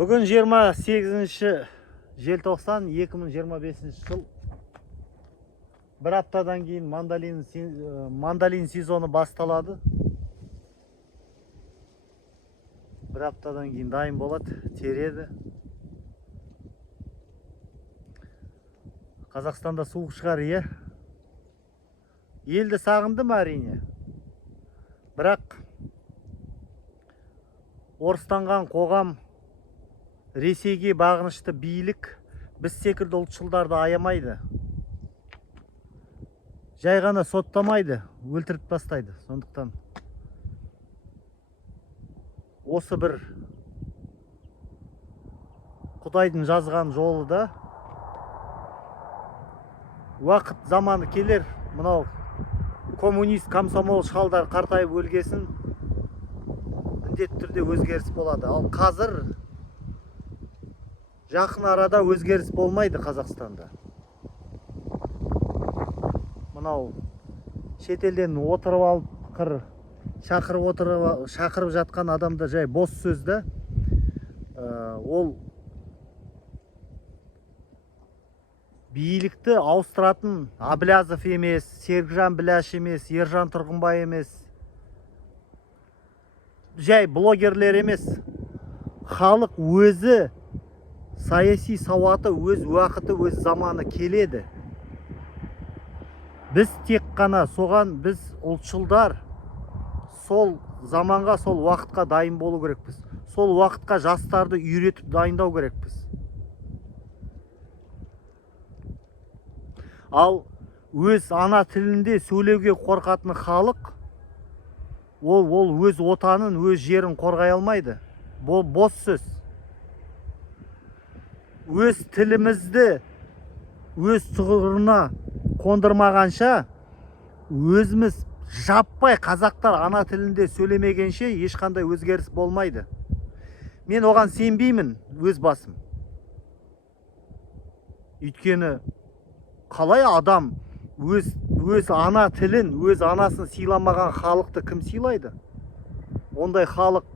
Бүгін 28 желтоқсан 2025 жыл. Bir аптадан кейін мандалин сезоны басталады. Bir аптадан кейін дайын болады, тереді. Қазақстанда суық шығар, е? Елді сағындым әрине. Бірақ орыстанған қоғам, Ресейге бағынышты билік біз секілді ұлтшылдарды аямайды. Жай ғана соттамайды, өлтіріп тастайды. Сондықтан осы бір Құдайдың жазған жолы да уақыт заманы келер, мынау коммунист комсомол шалдар қартайып өлгесін, міндетті түрде өзгеріс болады. Ал қазір жақын арада өзгеріс болмайды Қазақстанда. Мынау шетелден отырып алып шақырып жатқан адамда жай бос сөзді. Ол билікті ауыстыратын Аблязов емес, Серікжан Біляш емес, Ержан Тұрғынбай емес, жай блогерлер емес. Халық өзі саяси сауаты, өз уақыты, өз заманы келеді. Біз тек қана соған, біз ұлтшылдар сол заманға, сол уақытқа дайын болу керекпіз. Сол уақытқа жастарды үйретіп дайындау керекпіз. Ал өз ана тілінде сөйлеуге қорқатын халық, ол өз отанын, өз жерін қорғай алмайды. Бұл бос сөз. Өз тілімізді өз тұғырына қондырмағанша, өзіміз жаппай қазақтар ана тілінде сөйлемегенше ешқандай өзгеріс болмайды. Мен оған сенбеймін өз басым. Өйткені қалай адам өз ана тілін, өз анасын сыйламаған халықты кім сыйлайды? Ондай халық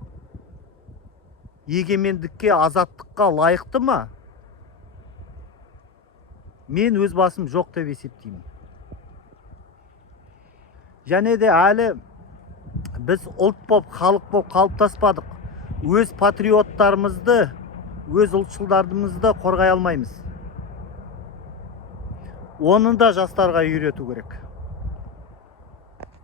егемендікке, азаттыққа лайықты ма? Мен өз басым жоқ деп есептеймін. Және де әлі біз ұлт боп, халық боп қалыптаспадық. Өз патриоттарымызды, өз ұлтшылдарымызды қорғай алмаймыз. Оны да жастарға үйрету керек.